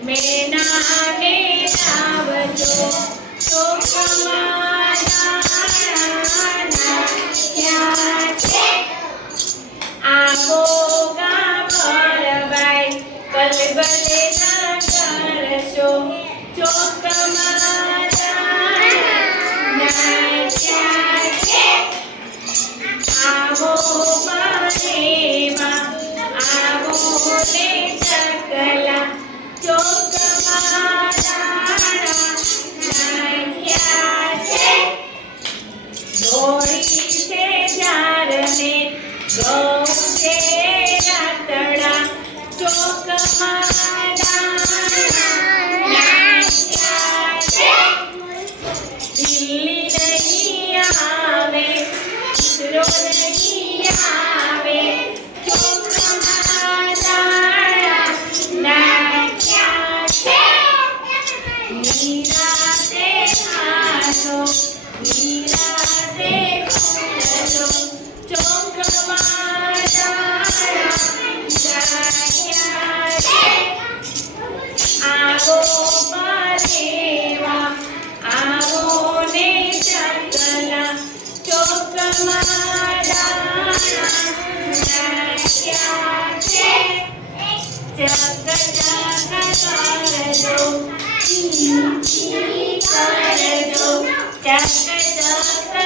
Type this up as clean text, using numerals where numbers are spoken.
મેનાને લાવજો ચોકમાં દાણા ક્યાં છે આવો ગામ ભરવાય કલબલે ના કરશો ચોકમાં દાણા ક્યાં છે આવો મારેમાં આવો ને ચકલા ચોકમાં દાણા નાખ્યા છે દોડી છે જારને ઘઉં છે રાતડા ચોકમાં દાણા નાખ્યા છે દિલ્હી નહીં આવે ઈસરો નહીં આવે ચોકમાં દાણા નાખ્યા છે નિરાતે ખાશો નિરાતે ખુલશો ચોકમાં દાણા નાખ્યા છે આવો પરેવા આવો ને ચકલા ચોકમાં દાણા નાખ્યા છે જગ જગ કરજો કરજો જગ જગ